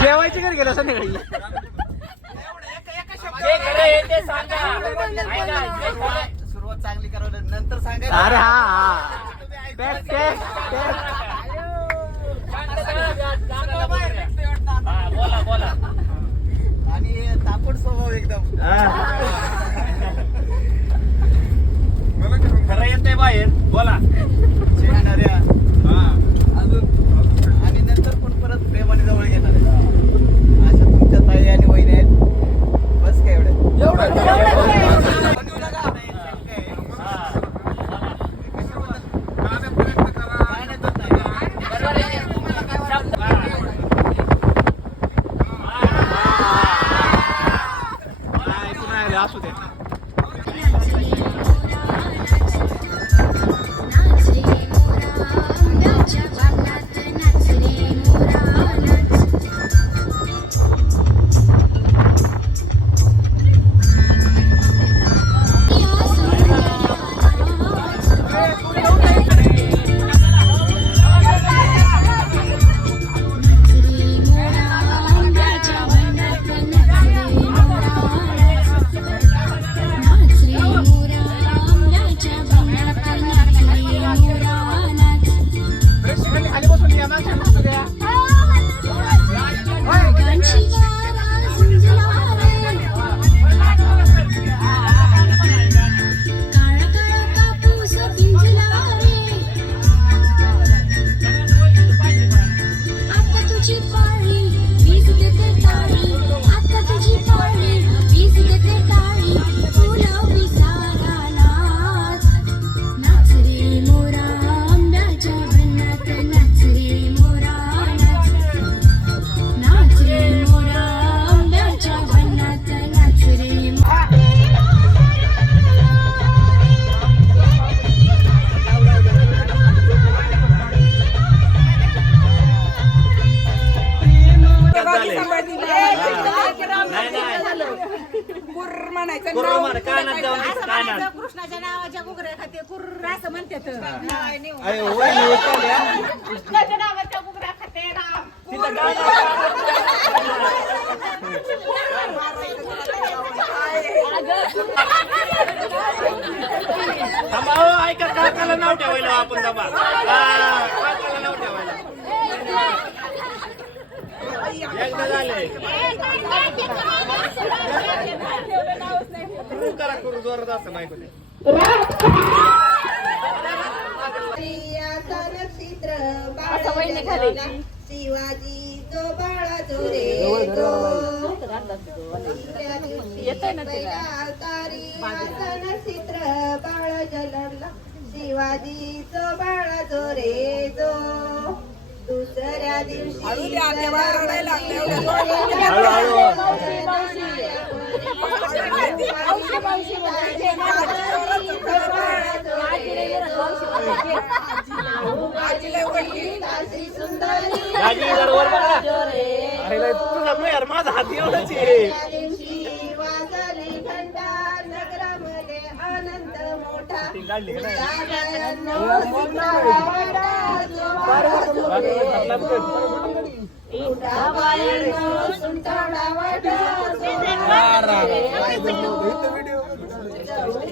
जेवायची घरी गेला संध्याकाळी सुरुवात चांगली करावं नंतर सांगायचं. अरे हा बोला बोला आणि तापड स्वभाव एकदम खरं येते बाहेर बोला चिडणाऱ्या अजून आणि नंतर पण परत प्रेमाने जवळ घेणार अशा तुमच्या ताई आणि वहिनी आहेत. बस काय असू दे. कृष्णाच्या नावाच्या गुगऱ्या खाते कुर्र असं म्हणतात. कृष्णाच्या नावाच्या गुगऱ्या खाते ऐका काकाला नाव ठेवायला आपण दबा काकाला नाव ठेवायला एकदा झाले करा करू जोरात असं नाही कोणी शिवाजी जो बाळा जो रे चित्र बाळ जलमला शिवाजीचो बाळा जो रे जो दुसऱ्या दिवशी माझा हात एवढाच आहे. वाजली घंटा नगरामध्ये आनंद मोठा काढली का नाही?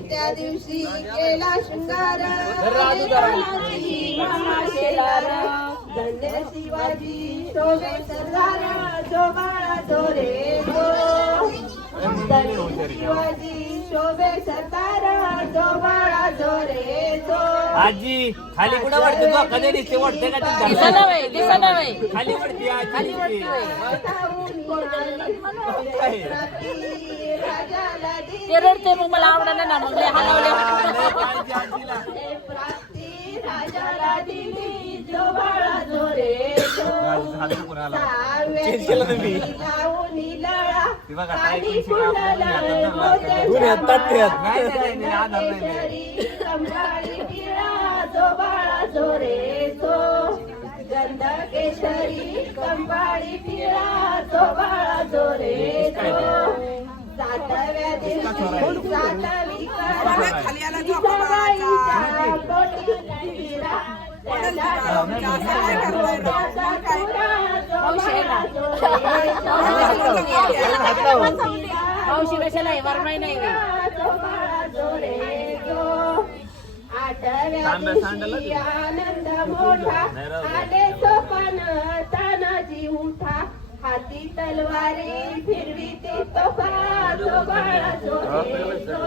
त्या दिवशी केला शृंगार धन्य शिवाजी शोभे सरदार जो बाळा जो रे जो शिवाजी शोभे सरदार जो बाळा जो रे जो आजी खाली कुठं वाटते तू कधी दिसते वाटते का ते खाली वाटते खाली वाटते ते रडते मग मला आवडलं ना मग लय हलवले राजाला दिली जो बाळा जो रे जो चेंज केलं तुम्ही लावणी लळा ती बघा आणि फुलला कंबाळी टिळा जो बाळा जो रे जो गंध केशरी कंबाळी टिळा जो बाळा जो रे जो सातव्या दिवशी सातवी करा विठ्ठलाईच्या पोटी फिरा त्याच्या मावशी कशाला आहे वर नाही आठव्या दिवशी आनंद मोठा आले सोपान तानाजी उठा हाती तलवारी फिरवी ते तोफा जो बाळा जो रे जो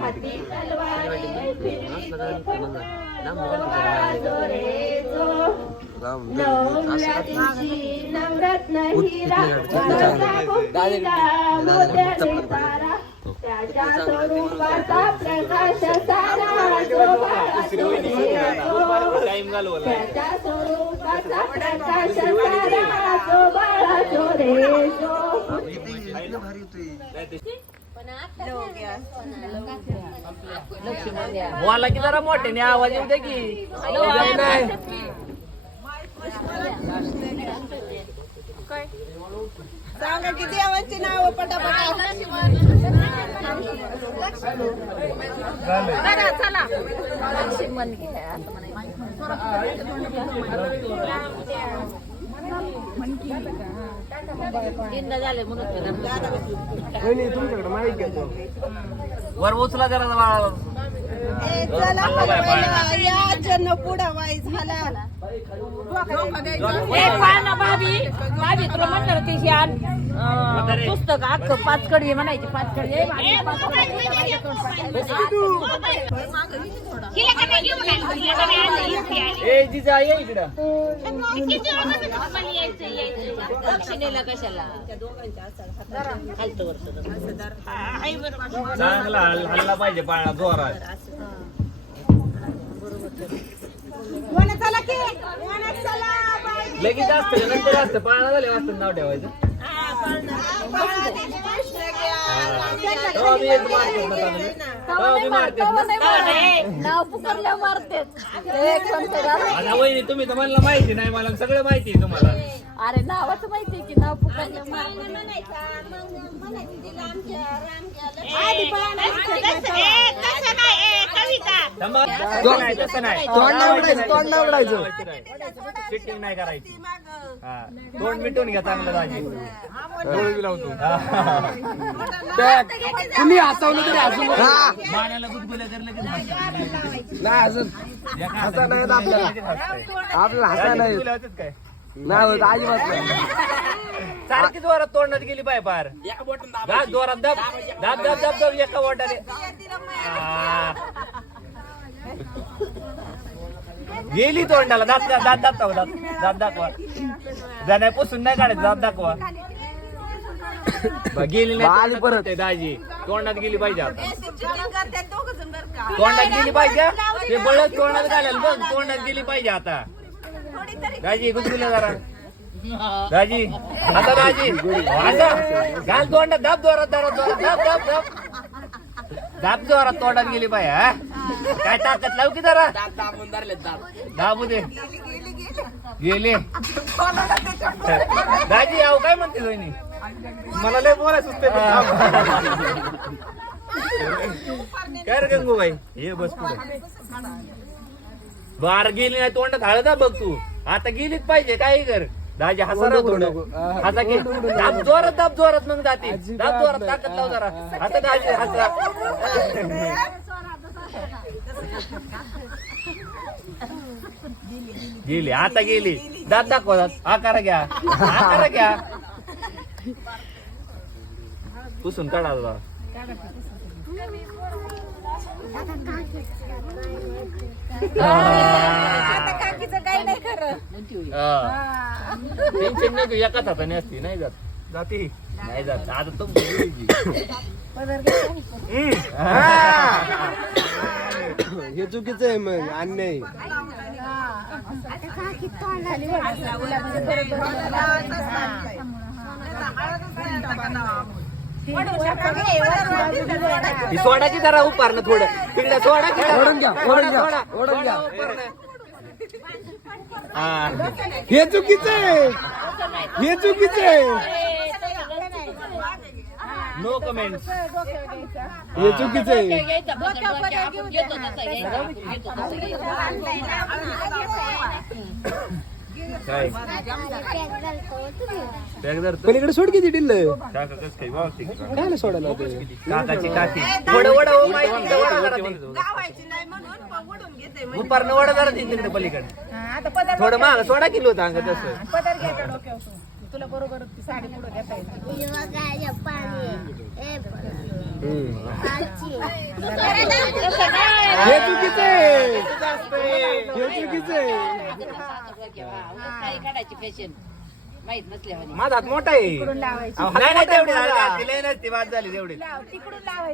हाती तलवारी फिरवी ते तोफा जो बाळा जो रे जो नवव्या दिवशी नवरत्न हिरा माझा गोपीला मोत्याने तारा त्याच्या स्वरूपाचा प्रकाश सारा जो बाळा जो रे जो त्याच्या स्वरूपाचा प्रकाश सारा जो बाळा जो रे जो बोला की जरा मोठ्याने आवाज येऊ दे की सांगा किती आवाजची नाव पटापटा चला झाले म्हणून वर उचला जरा बाळा. चला या जन पुढा वाई झाला भाभी तुला म्हटलं होती ही आण पुस्तक अख्खं 5 कडवी म्हणायची 5 कडवी ए जिजा ये इकडं दक्षिणेला कशाला चांगला हल्ला पाहिजे पाळणा जोरात लगेच जास्त नंतर जास्त पाळणा झाले वाजता नाव ठेवायचं आता वहिनी तुम्ही तर म्हणलं माहिती नाही मला सगळं माहिती आहे तुम्हाला अरे नावाचं माहितीये की नाव पुकारलं फिटिंग नाही करायची तोंड मिटून घ्या चांगलं राजी तुम्ही हसवलं तरी हसू मानाला गुदगुल्या करलं की नाही अजून हसा नाही येत आपल्याला आपल्याला हसा नाही येत. काय नाही होत अजिबात नाही सारखी जोरात तोंडात गेली पाय पार जोरात दब दब दब दब दब एका बोटाने गेली तोंडाला दात दात दाखवा दात दाखवा जाण्या पुसून नाही काढायचं दात दाखवा गेली नाही परत दाजी तोंडात गेली पाहिजे आता तोंडात गेली पाहिजे ते बळच तोंडात घालायला बघ तोंडात गेली पाहिजे आता दाजी गुदगुल्या जरा दाजी आता दाजी आता घाल तोंडात दाब जोरात जोरात जोरात दाब दाब दाब दाब जोरात तोंडात गेली पाहिजे हा काय ताकद लाव की जरा दाबू दे गेले दाजी आहो काय म्हणते वहिनी मला लय बोलायचं काय रे गंगूबाई हे बस पुढे बार गेली नाही तोंडात हळद बघ तू आता गेलीच पाहिजे काही कर दाजी हसा ना थोडं हसा की दाब जोरात मग जाते दाब जोरात ताकद लाव जरा आता दाजी हसा गेली आता गेली दात दाखवा आकार घ्या पुसून काढा जरा. टेन्शन नाही तू एकाच हाताने असती नाही जात आता तो हे चुकीचं आहे मग अन्याय. सोडा की जरा उपारणं थोडं तिकडे सोडा की ओढून घ्या. हे चुकीचं आहे नो कमेंट हे चुकीचं आहे. काय पलीकडे सोड किती डिल्ल काका कसं काय व्यवस्थित काय सोडायला होते. काकाची काकी वडा उपारणं वडा जरा तिकडे पलीकडे थोडं माग सोडा किलो होता अंग तसं तुला बरोबर साडी पुढे घेता हे चुकीचं आहे. काढायची फॅशन माहित नसल्यावर माझा हात मोठा आहे नाही तेवढी लय नसती बाद झाली तेवढी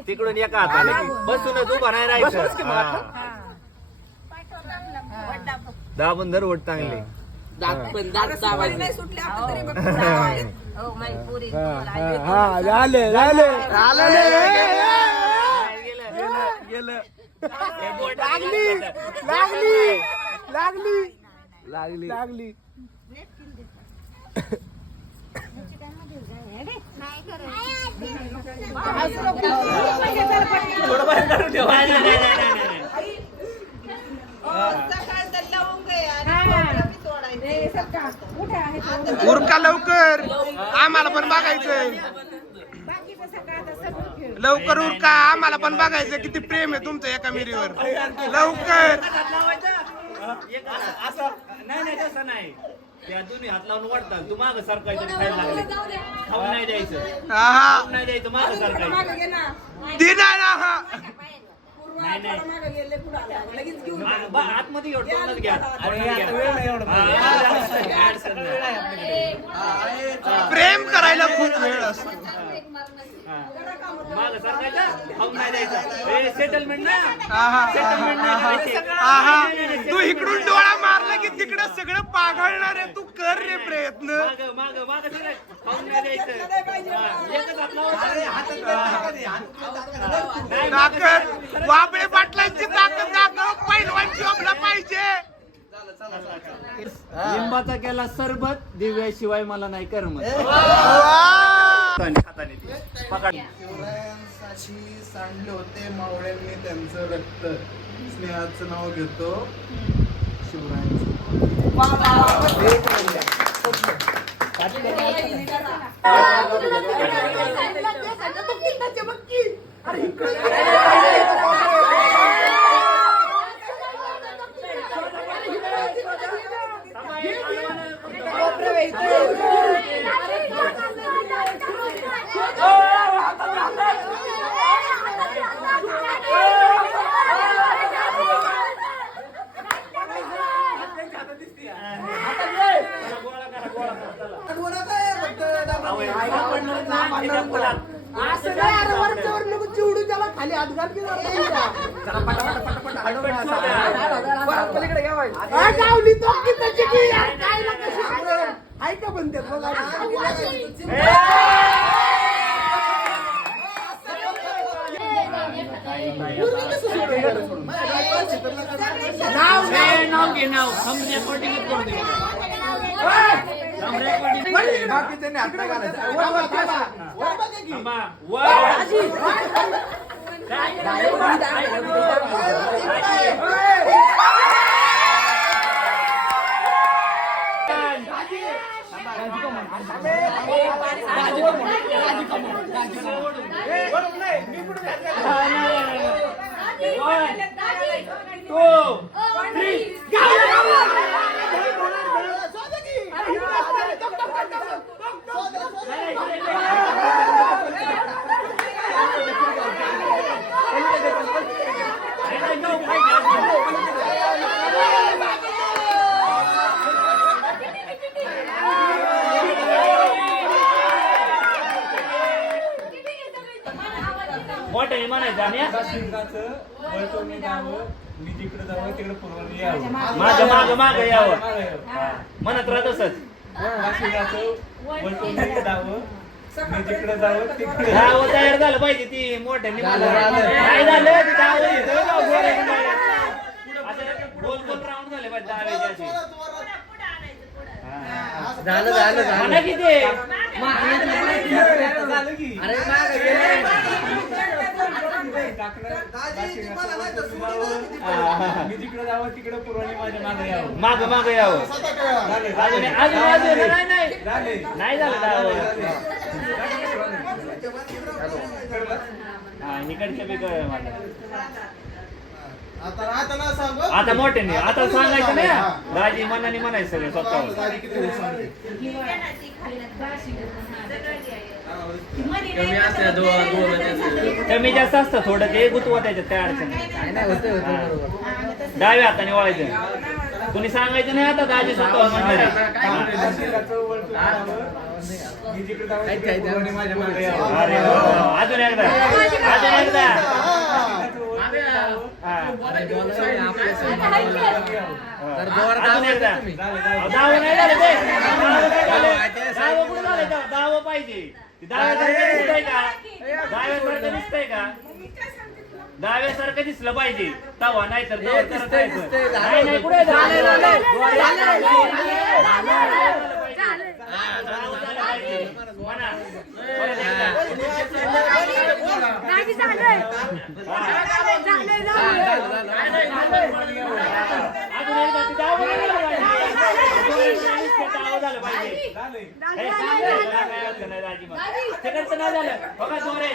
तिकडून एका हाताने बसूनच उभा नाही राहायचं दाबून धर ओढ चांगली लागली उरका लवकर आम्हाला पण बघायचंय लवकर उरका आम्हाला पण बघायचं किती प्रेम आहे तुमचं एका मिरीवर लवकर असं नाही तसं नाही त्या दोन्ही हात लावून वाटतात तू माग सरकायचं खायला लागले खाऊन नाही द्यायचं खाऊन नाही द्यायचं माग सरकायचं आतमध्ये घेऊन तोंडात घ्या प्रेम करायला खूप वेळ असतो माग सरकायचं खाऊन नाही द्यायचं सेटलमेंट ना तू इकडून डोळा मारला की तिकडे सगळं पाघळणार आहे तू कर रे प्रयत्न माग खाऊन नाही द्यायचं एकच ताकद वाबळे पाटलांची ताकद दाखव पैलवान जॉबला पाहिजे लिंबाचा केला सरबत दिव्याशिवाय मला नाही करमत. शिवरायांसाठी सांडले होते मावळ्यांनी त्यांचं रक्त स्नेहाचं नाव घेतो शिवरायांचं. मोठ्याने म्हणायचं आम्ही मी जिकडे जावं तिकडे पूर्वाला यावं. माझं माग माग यावं म्हणत राहत असच मी जिकडे जावं तिकडे दहावं तयार झालं पाहिजे ती मोठ्याने नाही झालं ते दहावं इथं गाव जोरायचं नाही. आता गोल गोल राऊंड झाले पाहिजे दहाव्याचे असे म्हणा की ते मी जिकडे जावं तिकडे पूर्वाला माझ्या मागे यावं. माग माग यावं अजून अजून अजून नाही नाही झालं दहावं हा इकडच्या बी आता मोठ्याने आता सांगायचं नाही राजी मनाने म्हणायचं सगळं स्वतःवर कमी जास्त असतं थोडं ते गुतवा त्याच्यात काय अडचण नाही. डाव्या हाताने वळायचं कुणी सांगायचं नाही आता दाजी स्वतःवर म्हणणार मी जिकडे जावं तिकडे पूर्वाला माझ्या मागे यावं. अरे अजून एकदा अजून एकदा अजून एकदा दहावं नाही झालं ते दहावं कुठं झालं दहावं पाहिजे दहाव्यासारखं दिसतंय का दहाव्यासारखं दिसतंय का दहाव्यासारखं दिसलं पाहिजे तवा नाही तर नाही नाही कुठे झालं पाहिजे तिकडचं नाही झालं बघा जोर आहे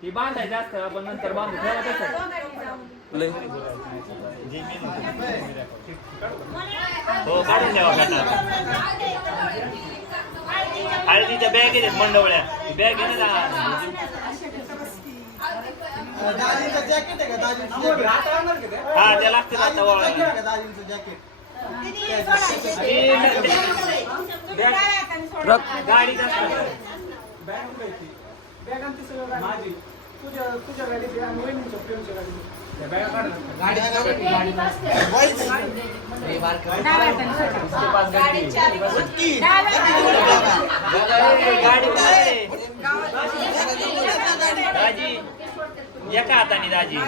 ती बांधायचं असतं आपण नंतर बांधू ठेवा तसं हो काढून द्यावा हळदीच्या बॅग आहेत मंडवळ्या बॅग आहे ना हा त्या लागते आता गाडी तुझ्या गाडीची आणि वहिनीच्या प्रेमच्या गाडीची दाजी एका हाताने दाजी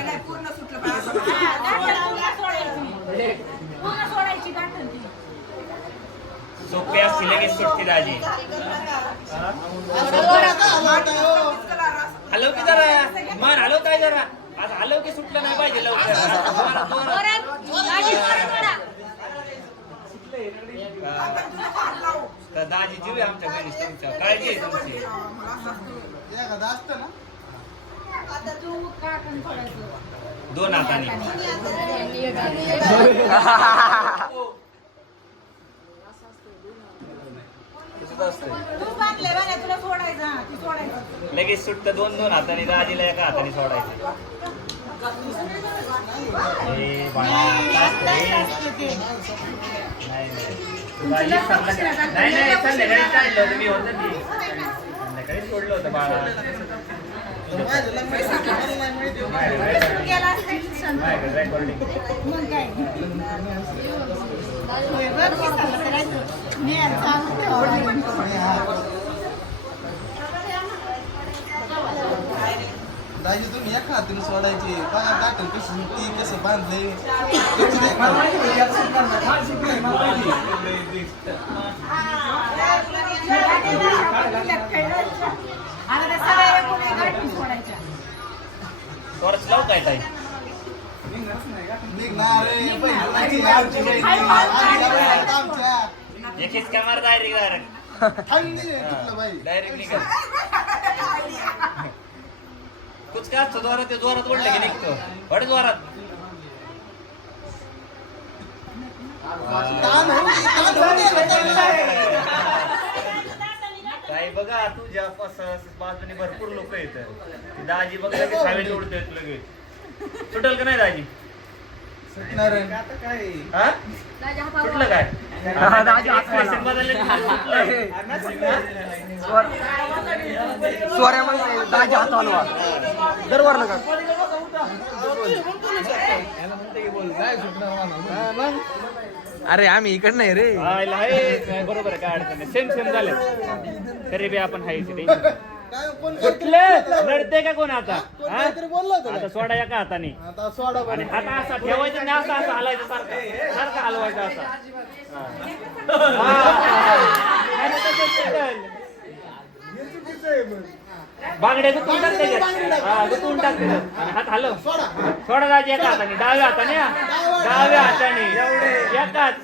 सोपे असते लगेच सुटते दाजी हलव की जरा मान हलवताय जरा आता हलव की सुटलं नाही पाहिजे लवकर तर दाजी जीव आहे आमच्या घरी तुमच्या काळजी आहे तुमची दोन हाताने लगेच सुटत दोन दोन हाताने दाजीला एका हाताने सोडायचं नाही संध्याकाळी काढलं होतं मी होतं ती संध्याकाळी सोडलं होतं बाळा दाजी तुम्ही एका हातून सोडायचे बघा टाकल कशी ती कसं बांधलंय थोडंच लावू काय ताई निघणार रे बहिणीची आमची बहीण आमच्या एकीच कॅमेरा डायरेक्ट थंडी तुला बाई डायरेक्ट निघा कुछ काय असतो जोरात ते जोरात ओढलं की निघतो वडे जोरात काय बघा तुझ्या बाजूने भरपूर लोक येतात दाजी बघ लगेच हवेत उडतोय लगेच सुटल का नाही दाजी सुटणार आता काय हा सुटलं काय expression बदलले की सुटलं. सोऱ्या मग दाजी हात हलवा दरवर नका अरे आम्ही इकडं नाही रे हायला हाय बरोबर आहे काय अडचण नाही सेम सेम झालं तरी बी आपण हायचे काय कोण कुठलं लढते का कोण आता हा? काहीतरी बोलला होता आता सोडा एका हाताने आता सोडा बरं. आणि हात असा ठेवायचा आणि असा असा हलायचा सारखा सारखा हलवायचा असा नाही तर तसंच चालेल. बांगड्या गुतून टाकते हा गुतून टाकते आणि हात हलव सोडा दाजी एका हाताने डाव्या हाताने हा. डाव्या हाताने एकाच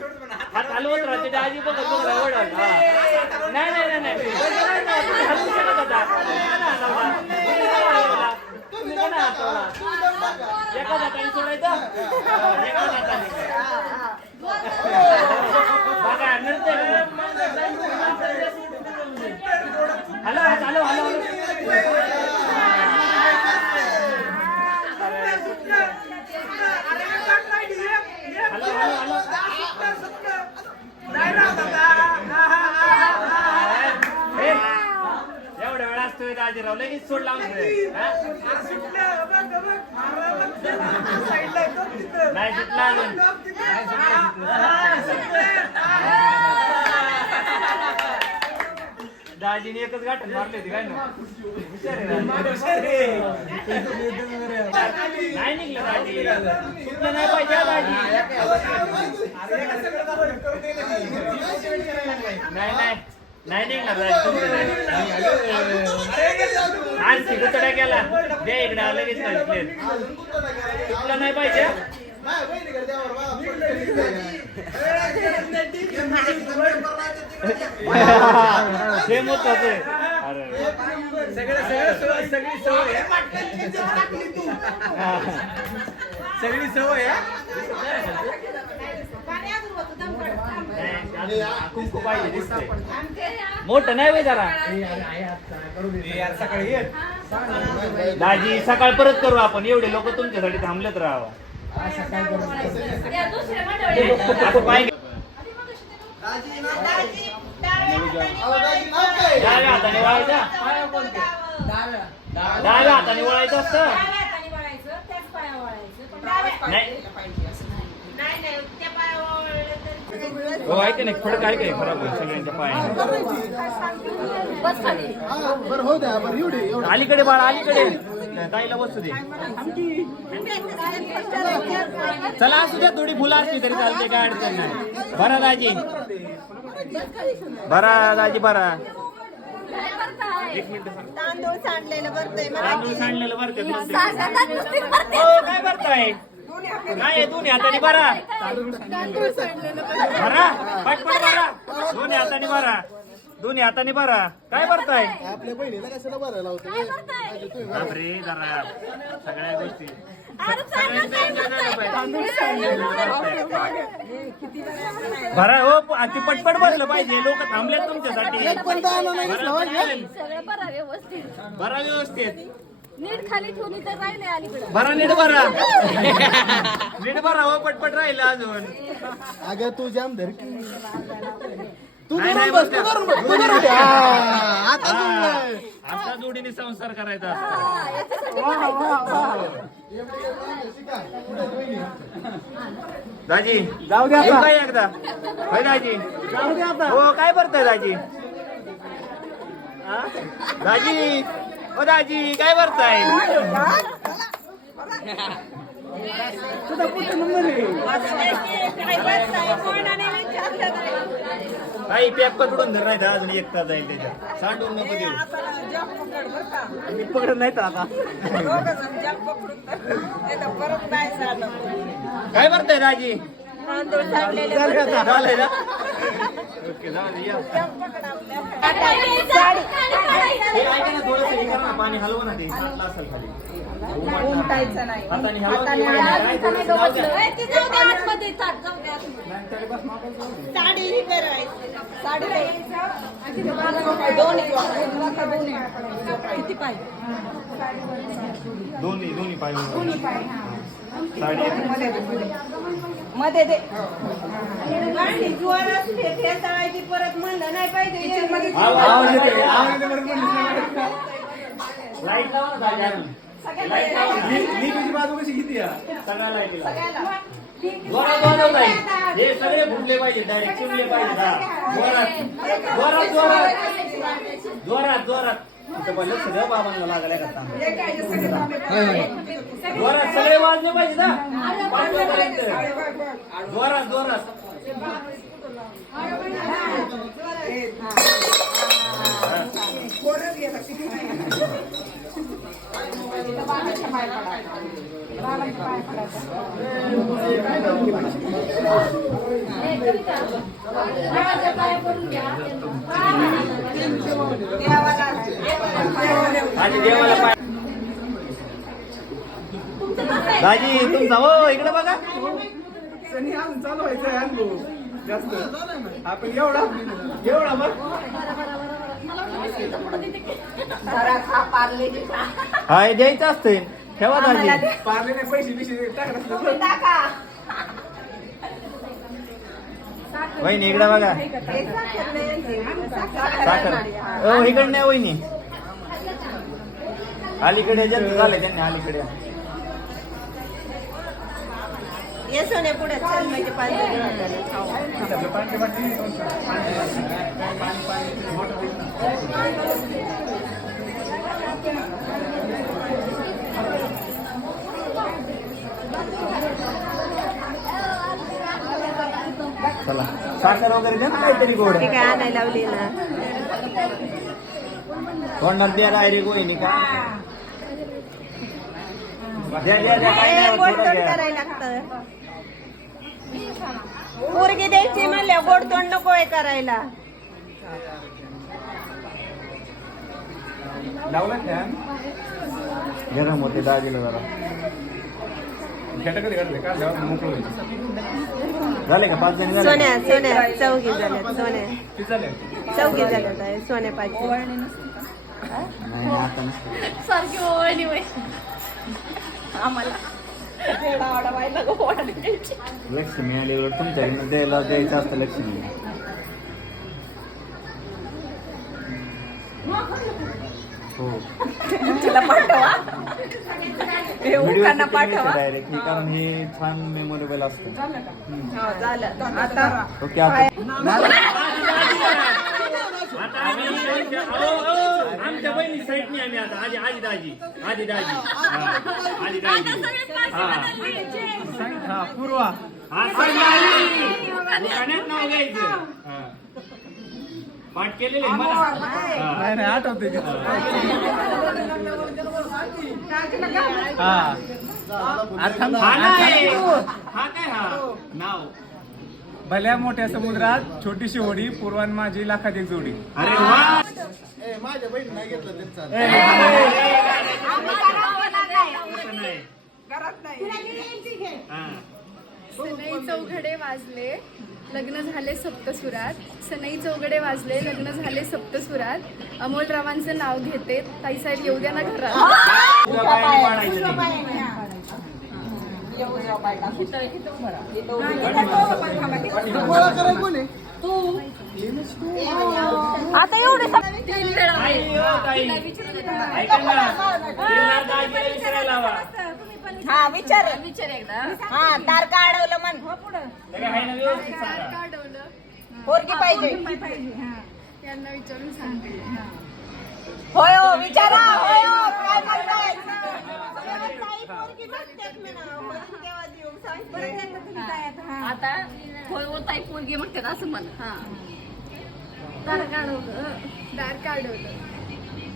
हात हलवत राहते दाजी बघत बघत ओढल नाही नाही नाही नाही तुम्ही हलवू शकत होता तुम्ही का नाही हलवला? एकाच हाताने सोडायचं एकाच हाताने बघा नृत्य हॅलो हॅलो हॅलो एवढ्या वेळा असतोय दाजीराव लगेच सोड लावून नाही सुटला अजून दाजीने एकच गाठण मारली होती काय ना नाही निघलं दाजी सुटलं नाही पाहिजे हा दाजी नाही नाही नाही निघणार दाजी आणखी गुतड्या केला दे इकडे लगेच सुटलं नाही पाहिजे नाही बहिणीकडे द्यावर मला सेम होत अरे सगळी सवय कुंकू पाहिजे दिसतंय मोठं नाही बाई जरा सकाळी दाजी सकाळ परत करू आपण एवढे लोक तुमच्यासाठी थांबलेत राहावं डाव्या हाताने वळायचं डाव्या हाताने वळायचं असतं नाही हो ऐक नाही फडक ऐक नाही खराब होईल सगळ्यांच्या पायाने बरं हो द्या बरं एवढी अलीकडे बाळा अलीकडे ताईला बसू दे चला असू द्या थोडी फुलं असली तरी चालते काय अडचण नाही बरा दाजी बरा दाजी बरा एक मिनिट तांदूळ सांडलेलं भरतोय तांदूळ सांडलेलं भरते हो काय भरताय नाही दोन्ही हाताने बरा बरा पटपट बरा दोन्ही हाताने बरा दोन्ही हाताने बरा काय भरताय आपल्या बहिणीला कशाला भरायला होतं बापरे जरा सगळ्या गोष्टी भरा हो ती पटपट भरलं पाहिजे लोक थांबलेत तुमच्यासाठी बरा व्यवस्थित नीट खाली ठेवली तर राहिले अलीकडे बरा नीट बरा नीट बरा हो पटपट राहिलं अजून अगं तू जाम धरकी तू नाही, धरून नाही, बस बस तू का? धरून बस तू धरून बस. हा, आता जुळलंय. असा जोडीने संसार करायचा दाजी जाऊ द्या येऊ आता. काय एकदा होय दाजी जाऊ दे आता हो काय भरताय दाजी हा? दाजी ओ दाजी काय भरताय तुझा कुठे नंबर आहे काही पॅक पकडून धर नाही अजून एक तास जाईल त्याच्यात सांडून नको देऊ मी पकडत नाही तर आता काय भरताय दाजी झालंय ना ओके जाऊ दे, या. हे ऐका ना, थोडंसं हे करा ना, पाणी हलवा ना ते साठलं असेल खाली उमटायचं नाही. हाताने हलवा हाताने ते, हलवा. थोडंसं जाऊ द्या. साडी ही करायची. साडी दोन्ही किती पाहिजे दोन्ही पाहिजे साडी मध्ये दे जोरात ठेचाळायची परत म्हणलं नाही पाहिजे आवाज येते, आवाज येते, बरं म्हणलं. लाईट लावा ना दाजी आणून. लाईट लावा ना. तुझी बाजू कशी किती सगळ्या लाईटीला. जोरात वाजव नाही. हे सगळे फुटले पाहिजे डायरेक्ट चिमले पाहिजे हा. जोरात इथं पण लक्ष द्या बाबांना लागायला का चांगलं. जोरात सगळे वाजले पाहिजे ना पाचव्यापर्यंत. जोरात आणि देवाला पाय दाजी तुमचा हो इकडे बघा सनी अजून चालू व्हायचंय अनुभव जास्त आपण एवढा बघ हाय द्यायचं असते ठेवा दाजी पार्ले नाही पैसे बिशे टाकणार वहिनी इकडे बघा साखर हो इकडे नाही वहिनी अलीकडे जन्म झाले त्यांनी अलीकडे ये सोने पुढे चल म्हणजे चला साखर वगैरे द्या ना काहीतरी गोड काय आणायला लावली ना तोंडात द्या डायरेक्ट वहिनी का द्या काय नाही गोड थोडं तोंड घ्या. करायला लागतं पोरगी द्यायची म्हणल्या गोड तोंड नकोय करायला लावला फॅन गरम होते दाजीला जरा कधी काढले का मोकळं होईल झाले का 5 जण झाले सोन्या चौघी झाल्यात सोन्या किती झाले चौघी झाल्यात आहे सोन्या पाहिजे नाही आता नसतं सारखी ओळणी वय आम्हाला लक्ष्मी आल्यावर तुमच्या घरी द्यायचं असतं लक्ष्मी हो तिला पाठवा व्हिडिओ डायरेक्ट कारण हे छान मेमोरेबल असतं झालं आता ओके आमच्या बहिणी साईडनी आम्ही आता आधी दाजी हा पूर्वा दुकानात नाव घ्यायचं पाठ केलेले नाही आठवते हा नाव भल्या मोठ्या समुद्रात छोटीशी होडी पूर्वान माझी लाखात एक जोडी अरे वा माझ्या बहिणी नाही घेतलं तरी चालेल. सनई चौघडे वाजले लग्न झाले सप्तसुरात सनई चौघडे वाजले लग्न झाले सप्तसुरात अमोलरावांचं नाव घेते ताईसाहेब येऊ द्या ना घरात तुला बायाने पाडायचं नाही. आता एवढे ताई, हो ताई. ऐका ना, तिला दाजीला विचारायला हवा. हा विचार एकदा हा तारका अडवलं मन तरी आहे ना व्यवस्थित सांगा. काढवलं पोरगी पाहिजे यांना विचारून सांगते होय हो विचारा होय हो काय म्हणताय आता होय हो ताई पोरगी म्हणतात असं म्हणा दार कार्ड होतं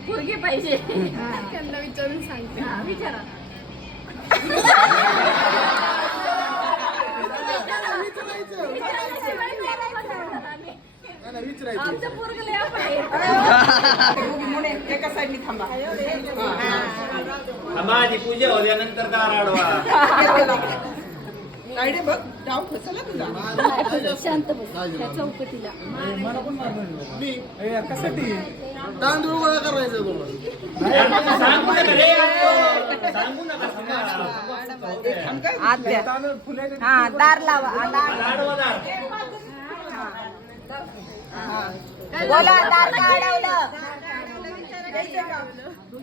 पोरगी पाहिजे त्यांना विचारून सांगते. हा विचारा आमचं पोरगं लय आपण आहे. एका साईडनी थांबा माझी पूजा होत्या नंतर दार आडवा लाईडे बघ डाव फसला तुझा शांत बस त्या चौकटीला कशासाठी तांदूळ गोळा करायचं सांगू नका रे सांगू नका तांदूळ फुले हा दार लावा आडवा दार बोला दार का अडवलं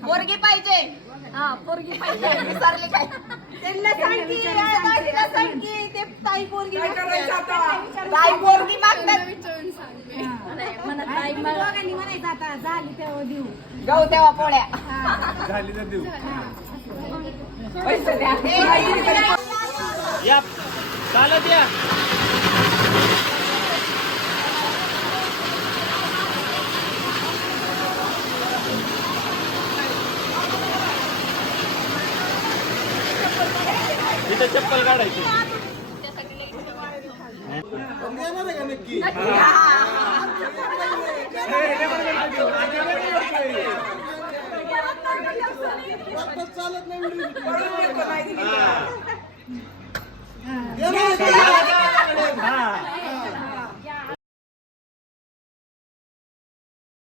पोरगी पाहिजे हा पोरगी पाहिजे विसरली काय त्यांना सांगी सांगी ते ताई पोरगी ताई पोरगी मागतात त्यांना विचारून सांगते. ताई म्हणायचं आता झाली तेव्हा देऊ जाऊ तेव्हा पोळ्या झाली तर देऊ पैसे द्या या चालत या तिथं चप्पल काढायची नक्की चालत नाही